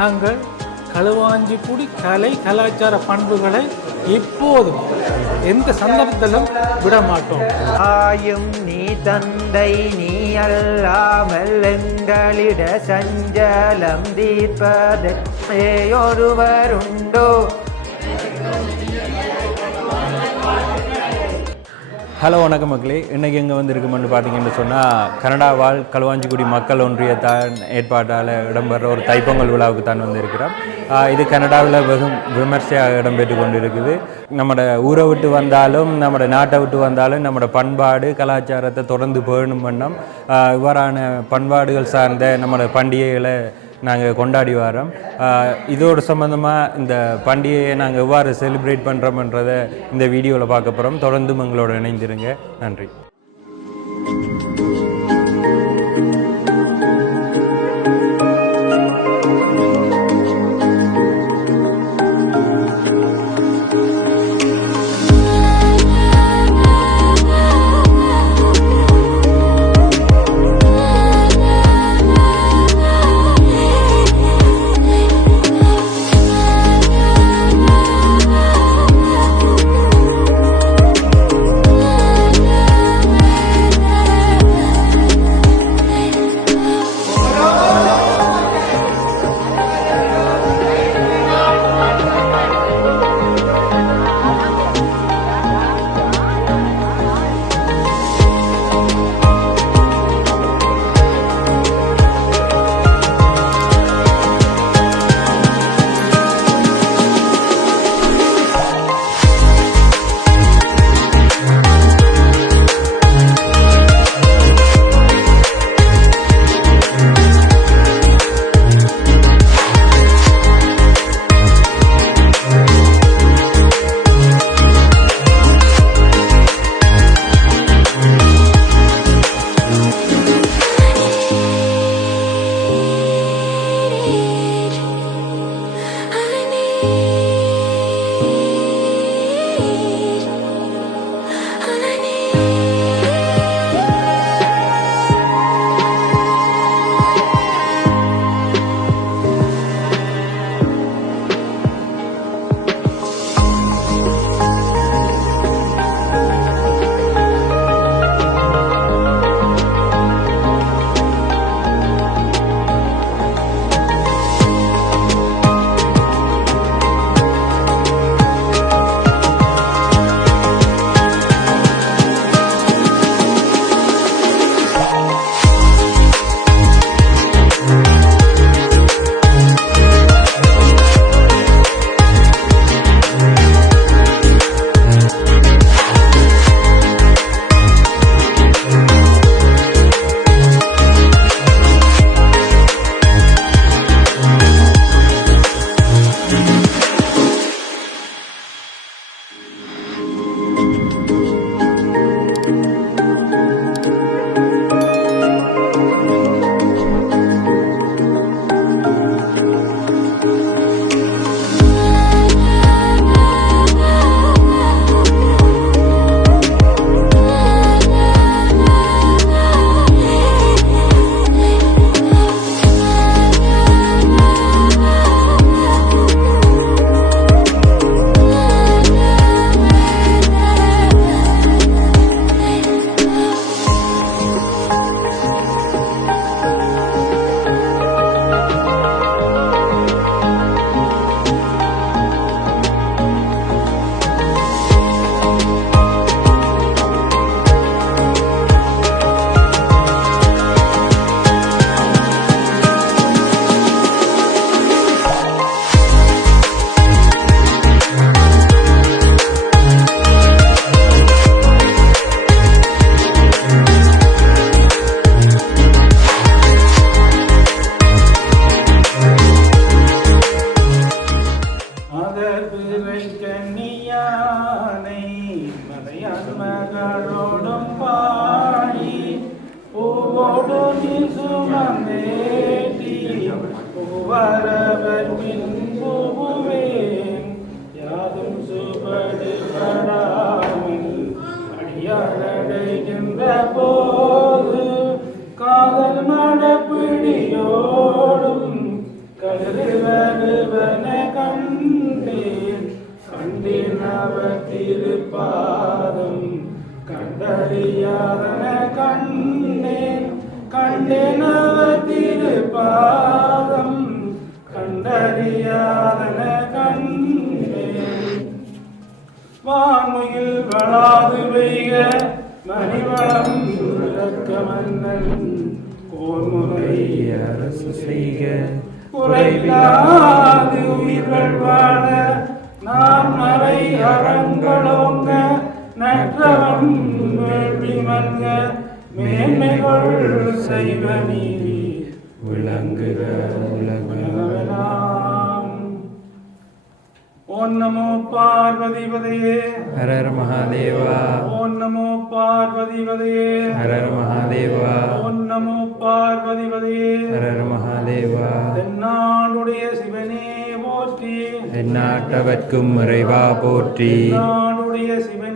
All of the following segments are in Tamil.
நாங்கள் களுவாஞ்சிக்குடி கலை கலாச்சார பண்புகளை இப்போதும் எந்த சந்தர்ப்பத்திலும் விட மாட்டோம் ஆயும் நீ தந்தை நீ அல்லாமல் எங்களிட சஞ்சலம் தீர்ப்பது ஒருவருண்டோ ஹலோ வணக்கம் மக்களே. இன்றைக்கி எங்கே வந்திருக்குமென்னு பார்த்தீங்கன்னு சொன்னால் கனடா வாழ் களுவாஞ்சிக்குடி மக்கள் ஒன்றியத்தான் ஏற்பாட்டால் இடம்பெற ஒரு தைப்பொங்கல் விழாவுக்கு தான் வந்திருக்கிறோம். இது கனடாவில் வெகு விமர்சையாக இடம்பெற்று கொண்டு இருக்குது நம்மட ஊரை விட்டு வந்தாலும் நம்மட நாட்டை விட்டு வந்தாலும் நம்மட பண்பாடு கலாச்சாரத்தை தொடர்ந்து பேணும் பண்ணோம் இவ்வாறான பண்பாடுகள் சார்ந்த நம்மளோட பண்டிகைகளை நாங்கள் கொண்டாடி வரோம். இதோட இதோடு சம்மந்தமாக இந்த பண்டிகையை நாங்கள் எவ்வாறு செலிப்ரேட் பண்ணுறோம்ன்றதை இந்த வீடியோவில் பார்க்க போகிறோம் தொடர்ந்து எங்களோட இணைந்திருங்க. நன்றி. மலையான் மகளோடும் பாடி பூவோடு நீ சுமந்தேட்டி பூவரவர் பின் பூவேன் யாதும் சுபடுபடாமல் அடியாளடைகின்ற போது காதல் மடப்பிடியோடும் கருதுவன கண்டறியாதன கண்டேன் கண்டேன் அவர் திருப்பாதம். கண்டறியாதன கண்டேன் வான்முகில் வளாது பெய்க மணிவளம் சுரக்க மன்னன். கோன்முறை அரசு செய்க குறைவிலாது உயிர்கள் வாழ நான் மறை அறங்களோங்க நற்றவன் வேள்வி மல்க மேன்மைகள் செய்வ நீதி விளங்குக உலகம் உலகமெல்லாம். ஓம் நமோ பார்வதிபதையே. ஹரர் மகாதேவா. ஓம் நமோ பார்வதிபதையே. ஹரர் மகாதேவா. ஓம் நமோ பார்வதிபதையே. ஹரர் மகாதேவா. தென்னாடுடைய சிவனே போற்றி. இறைவா போற்றி. சிவனே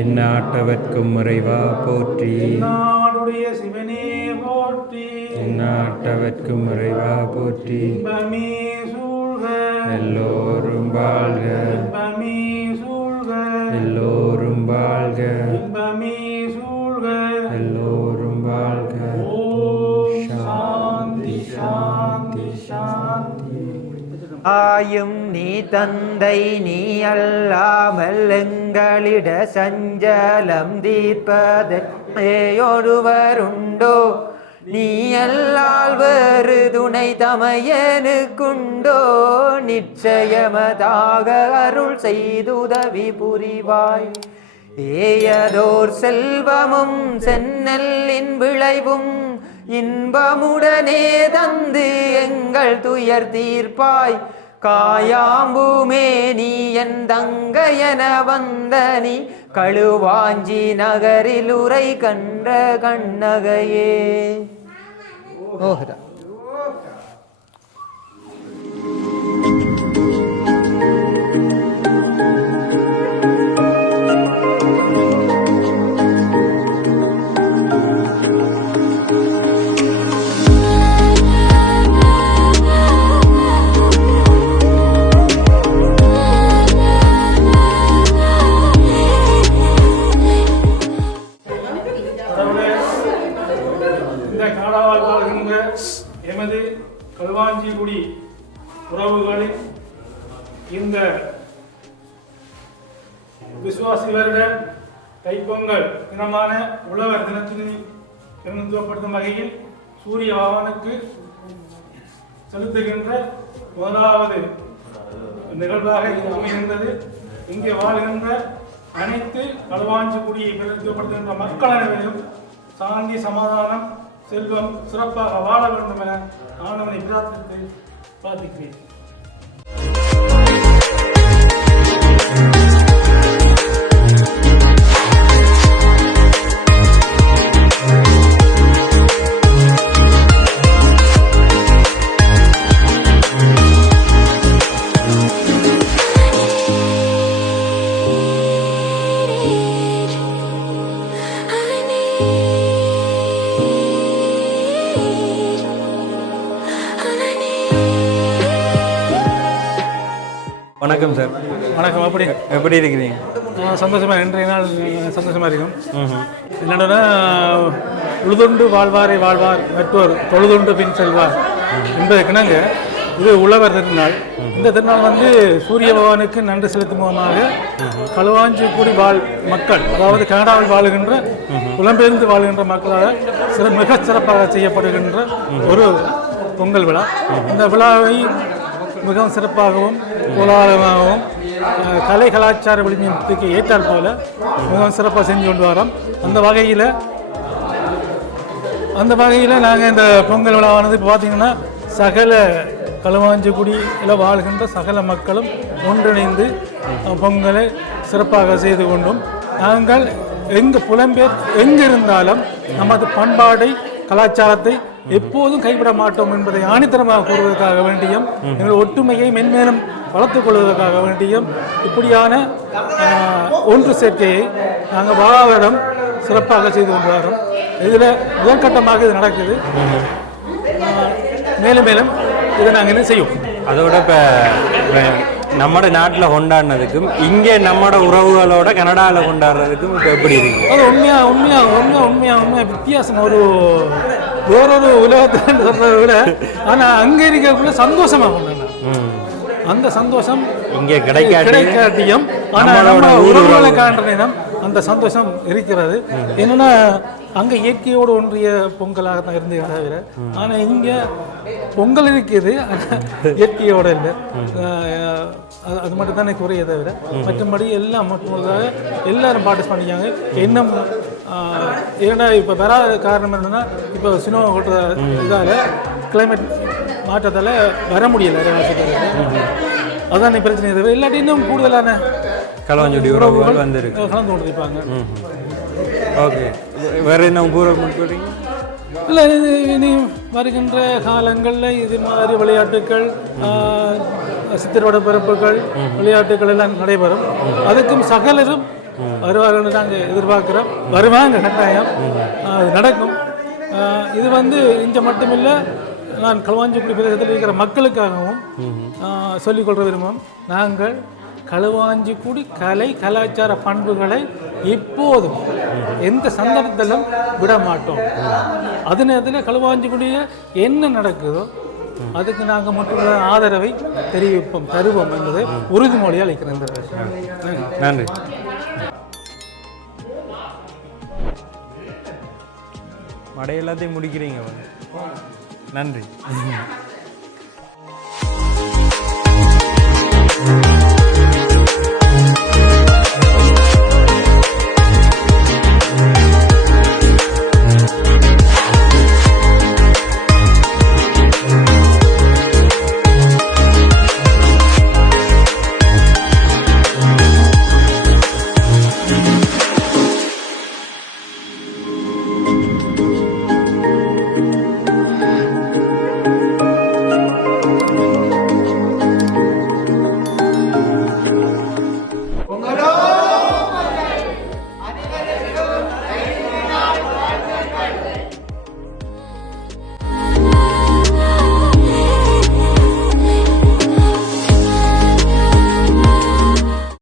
எந்நாட்டவர்க்கும் இறைவா போற்றி. நாடுடைய சிவனே போற்றி. எந்நாட்டவர்க்கும் இறைவா போற்றி. எல்லோரும் வாழ்க. எல்லோரும் வாழ்க. எல்லோரும் வாழ்க. சாந்தி சாந்தி சாந்தி. ஆயும் நீ தந்தை நீ அல்லாமல் எங்களிட சஞ்சலம் தீர்ப்பதொருவருண்டோ நீ எல்லால் வேறு துணை தமையனுக்குண்டோ? நிச்சயமதாக அருள் செய்துதவி புரிவாய். ஏயதோர் செல்வமும் சென்னல்லின் விளைவும் இன்பமுடனே தந்து எங்கள் துயர் தீர்ப்பாய். காயாம்புமே நீ என் தங்கையன வந்த நீ கழுவாஞ்சி நகரில் உரை கண்ட கண்ணகையே. ஓகே களுவாஞ்சிகுடி உறவுகளின் இந்த விசுவாசி வருட தைப்பொங்கல் தினமான உழவர் தினத்தினை பிரதிநிதித்துவப்படுத்தும் வகையில் சூரிய பகவானுக்கு செலுத்துகின்ற முதலாவது நிகழ்வாக இது அமைகின்றது. இங்கே வாழ்கின்ற அனைத்து களுவாஞ்சிக்குடியை பிரதிநிதித்துவப்படுத்துகின்ற மக்கள் அனைவரும் சாந்தி சமாதானம் செல்வம் சிறப்பாக வாழ வேண்டும் என ஆண்டவனை பிரார்த்தித்து பிரார்த்திக்கிறேன். வணக்கம் சார். வணக்கம் அப்படி எப்படி இருக்கிறீங்க? சந்தோஷமா இன்றைய நாள் சந்தோஷமா இருக்கும். என்னடா உழுதுண்டு வாழ்வாரை வாழ்வார் மற்றோர் தொழுதுண்டு பின் செல்வார் என்பதற்கிணங்க இது உழவர் திருநாள். இந்த திருநாள் வந்து சூரிய பகவானுக்கு நன்றி செலுத்தும் முகமாக களுவாஞ்சிக்குடி வாழ் மக்கள் அதாவது கனடாவில் வாழுகின்ற புலம்பெயர்ந்து வாழ்கின்ற மக்களால் சிற மிக சிறப்பாக செய்யப்படுகின்ற ஒரு பொங்கல் விழா. இந்த விழாவை மிகவும் சிறப்பாகவும் கோலாகலமாகவும் கலை கலாச்சார விழிப்புணர்வுக்கு ஏற்றால் போல மிகவும் சிறப்பாக செஞ்சு கொண்டு வரோம். அந்த வகையில் அந்த வகையில் நாங்கள் இந்த பொங்கல் விழாவானது இப்போ பார்த்திங்கன்னா சகல களுவாஞ்சிக்குடியில் வாழ்கின்ற சகல மக்களும் ஒன்றிணைந்து பொங்கலை சிறப்பாக செய்து கொண்டும். நாங்கள் எங்கு புலம்பெயர் எங்கிருந்தாலும் நமது பண்பாடை கலாச்சாரத்தை எப்போதும் கைவிட மாட்டோம் என்பதை ஆணித்தரமாக கூறுவதற்காக வேண்டியும் எங்கள் ஒற்றுமையை மென்மேலும் வளர்த்துக் கொள்வதற்காக வேண்டியும் இப்படியான ஒன்று சேர்க்கையை நாங்கள் வாழாவிடம் சிறப்பாக செய்து கொண்டு வரோம். இதில் முதற்கட்டமாக இது நடக்குது. மேலும் மேலும் இதை நாங்கள் என்ன செய்வோம் அதோட இப்போ நம்மட நாட்டில் கொண்டாடினதுக்கும் இங்கே நம்மட உறவுகளோட கனடாவில் கொண்டாடுறதுக்கும் இப்போ எப்படி இருக்கு? அது உண்மையா உண்மையா உண்மையா உண்மையா உண்மையா வித்தியாசம். ஒரு வேறொரு உலகத்தில் சொல்றதை விட ஆனா அங்க இருக்கக்குள்ள சந்தோஷமா அந்த சந்தோஷம் இங்கே கிடைக்காட்டி கிடைக்காட்டியும் ஆனா நம்மளோட நம்ம உறவுகளை காண்ற நேரம் அந்த சந்தோஷம் இருக்கிறது. என்னன்னா அங்க இயற்கையோடு ஒன்றிய பொங்கலாக தான் இருந்தே தவிர ஆனா இங்க பொங்கல் இருக்குது ஆனா இயற்கையோட இல்லை. அது- மட்டும் தானே குறைய தவிர மற்றபடி எல்லாம் மட்டுமாக எல்லாரும் பார்ட்டிஸ் பண்ணிக்காங்க இன்னும் ஏன்னா இப்போ வராத காரணம் என்னன்னா இப்போ சினோ ஓட்டுற இதால் கிளைமேட் மாற்றத்தால் வர முடியல அதான் பிரச்சனை தவிர இல்லாட்டி இன்னும் கூடுதலான களவாஞ்சுடி உறவுகள் வந்திருக்கு. கலந்து கொண்டிருப்பாங்க. ஓகே. வேற என்ன கூற முடிக்கிறீங்க இல்லை இனி வருகின்ற காலங்களில் இது மாதிரி விளையாட்டுகள் ஆஹ், சித்திரவட பிறப்புகள் விளையாட்டுகள் எல்லாம் நடைபெறும். அதுக்கும் சகலரும் வருவார்கள்னு நாங்கள் எதிர்பார்க்குறோம். வருவாங்க கட்டாயம். அது நடக்கும். இது வந்து இங்கே மட்டுமில்லை நான் களுவாஞ்சிக்குடி பிரதேசத்தில் இருக்கிற மக்களுக்காகவும் சொல்லிக்கொள்ள விரும்பும் நாங்கள் களுவாஞ்சிக்குடி கலை கலாச்சார பண்புகளை எப்போதும் எந்த சந்தர்ப்பத்திலும் விட மாட்டோம். அது நேரத்தில் களுவாஞ்சிக்குடிய என்ன நடக்குதோ அதுக்கு நாங்கள் மட்டும் ஆதரவை தெரிவிப்போம் தருவோம் என்பதை உறுதிமொழியாக அளிக்கிறேன் நன்றி. வடை எல்லாத்தையும் முடிக்கிறீங்க. நன்றி.